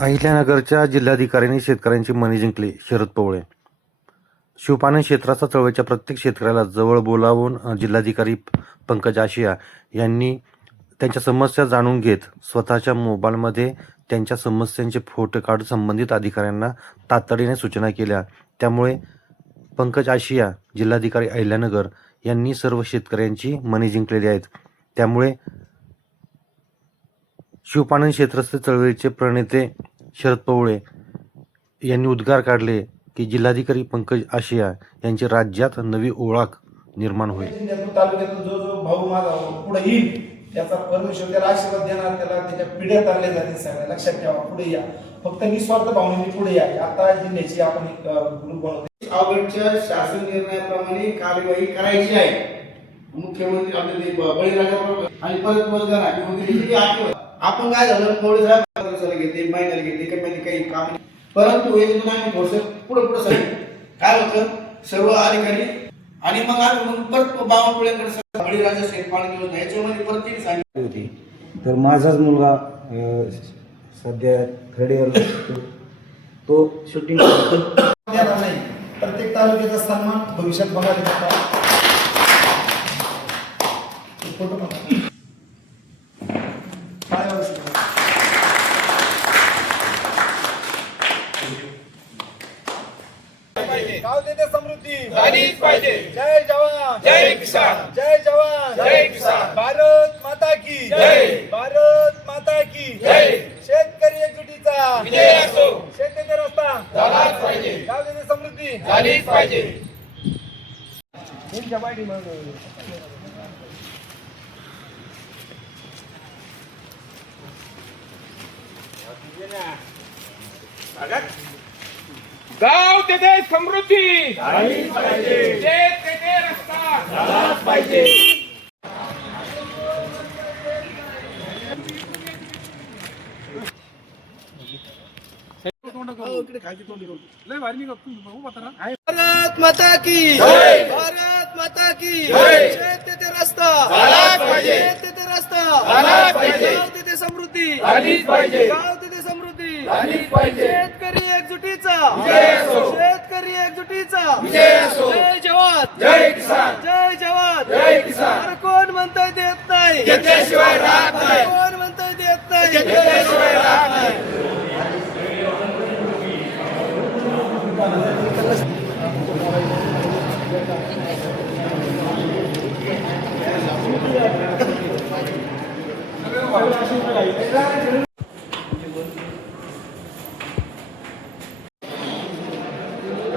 अहिल्यानगरच्या जिल्हाधिकाऱ्यांनी शेतकऱ्यांची मने जिंकली शरद पवळे. शिवपालन क्षेत्राचा चळवळीच्या प्रत्येक शेतकऱ्याला जवळ बोलावून जिल्हाधिकारी पंकज आशिया यांनी त्यांच्या समस्या जाणून घेत स्वतःच्या मोबाईलमध्ये त्यांच्या समस्यांचे फोटो काढून संबंधित अधिकाऱ्यांना तातडीने सूचना केल्या. त्यामुळे पंकज आशिया जिल्हाधिकारी अहिल्यानगर यांनी सर्व शेतकऱ्यांची मने जिंकलेली आहेत. त्यामुळे शिवपालन क्षेत्रस्थ चळवळीचे प्रणेते शरद पवळे यांनी उद्गार काढले की जिल्हाधिकारी पंकज आशिया यांची राज्यात नवी ओळख निर्माण होईल. तालुक्यातून जो जो भाऊ माझा पुढे येईल त्याचा परमेश्वर त्याला आशीर्वाद देणार त्याला त्याच्या पिढ्या तारल्या जातील सगळ्या. लक्षात ठेवा पुढे या. फक्त निस्वार्थ भावनेने पुढे या. आता जिल्ह्याची आपण एक ग्रुप बनवतो. ऑगस्टच्या शासन निर्णयाप्रमाणे कार्यवाही करायची आहे. मुख्यमंत्री आपले बळीराजा आणि परत रोजगार. आपण काय झालं? दिवसाला घेतले महिन्याला घेतले काही काही काम नाही. परंतु हे जे आम्ही थोडस पुढे पुढे सगळे काय होतं? सर्व अधिकारी आणि मग आम्ही मग परत बावनकुळेकडे बळीराजा शेतपाळ घेऊन याच्यामध्ये परत तिने सांगितलं. होती. तर माझाच मुलगा सध्या थर्ड इयरला शिकतो तो शूटिंग नाही. प्रत्येक तालुक्याचा सन्मान भविष्यात बघायला मिळतो. फोटो बघा. पायावर शिकवा. गाव झालीच पाहिजे. जय जवान. जय किसान. जय जवान. जय किसान. भारत माता की. जय. भारत माता की. जय. शेतकरी एकजुटीचा. विजय असो. शेतकरी रस्ता. झालाच पाहिजे. गाव देते समृद्धी. झालीच पाहिजे. यांच्या पाठी गाव तेथे समृद्धी. रस्ता. भारत माता की भारत माता की तेथे रस्ता. पाहिजे. तेथे रस्ता. पाहिजे. समृद्धी. शेतकरी एकजुटीचा. शेतकरी एकजुटीचा. जय जवान. जय किसान. जय जवान. जय किसान. कोण म्हणताय देत नाही? घेतल्याशिवाय राहत नाही. कोण म्हणताय देत नाही? घेतल्याशिवाय राहत नाही.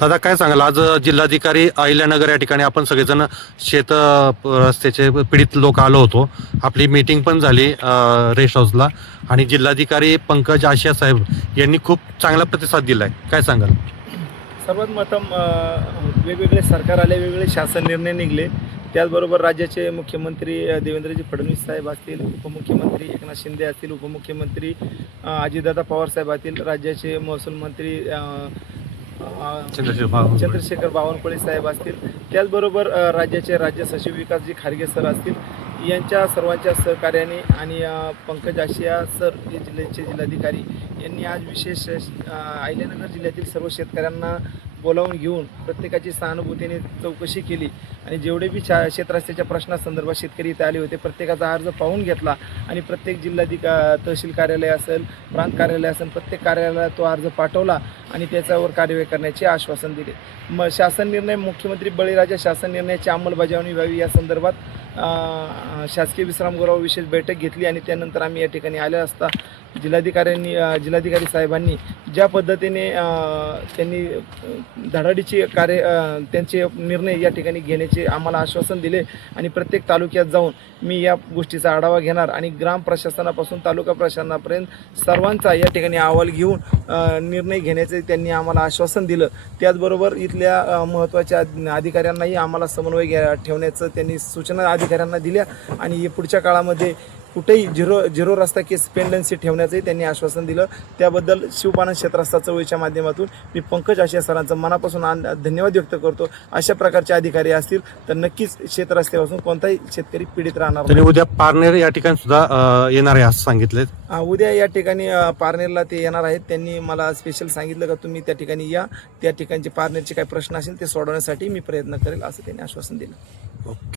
दादा काय सांगाल? आज जिल्हाधिकारी अहिल्यानगर या ठिकाणी आपण सगळेजण शेत रस्त्याचे पीडित लोक आलो होतो. आपली मीटिंग पण झाली रेस्ट हाऊसला आणि जिल्हाधिकारी पंकज आशिया साहेब यांनी खूप चांगला प्रतिसाद दिलाय. काय सांगाल? सर्वात मतम वेगवेगळे सरकार आले वेगवेगळे शासन निर्णय निघले. त्याचबरोबर राज्याचे मुख्यमंत्री देवेंद्रजी फडणवीस साहेब असतील उपमुख्यमंत्री एकनाथ शिंदे असतील उपमुख्यमंत्री अजितदादा पवार साहेब असतील राज्याचे महसूल मंत्री चंद्रशेखर बावनकुळे. चंद्रशेखर बावनकुळे साहेब असतील त्याचबरोबर राज्याचे राज्य सचिव विकासजी खारगे सर असतील यांच्या सर्वांच्या सहकार्याने आणि पंकज आशिया सर हे जिल्ह्याचे जिल्हाधिकारी यांनी आज विशेष अहिल्यानगर जिल्ह्यातील सर्व शेतकऱ्यांना बोलावून घेऊन प्रत्येकाची सहानुभूतीने चौकशी केली. आणि जेवढे बी छा क्षेत्रस्त्याच्या प्रश्नासंदर्भात शेतकरी इथे आले होते प्रत्येकाचा अर्ज पाहून घेतला आणि प्रत्येक जिल्हाधिका तहसील कार्यालय असेल प्रांत कार्यालय असेल प्रत्येक कार्यालयाला तो अर्ज पाठवला आणि त्याच्यावर कार्यवाही करण्याचे आश्वासन दिले. म शासन निर्णय मुख्यमंत्री बळीराजा शासन निर्णयाची अंमलबजावणी व्हावी या संदर्भात शासकीय विश्रामगृहावर विशेष बैठक घेतली आणि त्यानंतर आम्ही या ठिकाणी आले असता जिल्हाधिकाऱ्यांनी जिल्हाधिकारी साहेबांनी ज्या पद्धतीने त्यांनी धडाडीचे धडाडीची कार्य त्यांचे निर्णय या ठिकाणी घेण्याचे आम्हाला आश्वासन दिले आणि प्रत्येक तालुक्यात जाऊन मी या गोष्टीचा आढावा घेणार आणि ग्राम प्रशासनापासून तालुका प्रशासनापर्यंत सर्वांचा या ठिकाणी अहवाल घेऊन निर्णय घेण्याचे त्यांनी आम्हाला आश्वासन दिलं. त्याचबरोबर इथल्या महत्त्वाच्या अधिकाऱ्यांनाही आम्हाला समन्वय घ्या ठेवण्याचं त्यांनी सूचना अधिकाऱ्यांना दिल्या आणि पुढच्या काळामध्ये कुठेही झिरो झिरो रस्ता केस पेंडन्सी ठेवण्याचंही त्यांनी आश्वासन दिलं. त्याबद्दल शिवपालन क्षेत्रस्था चळवळीच्या माध्यमातून मी पंकज आशिया सरांचं मनापासून धन्यवाद व्यक्त करतो. अशा प्रकारचे अधिकारी असतील तर नक्कीच शेतरस्त्यापासून कोणताही शेतकरी पीडित राहणार उद्या पारनेर या ठिकाणी सुद्धा येणार आहे असं सांगितले उद्या या ठिकाणी पारनेरला ते येणार आहेत. त्यांनी मला स्पेशल सांगितलं का तुम्ही त्या ठिकाणी या. त्या ठिकाणचे पारनेरचे काही प्रश्न असेल ते सोडवण्यासाठी मी प्रयत्न करेल असं त्यांनी आश्वासन दिलं. ओके.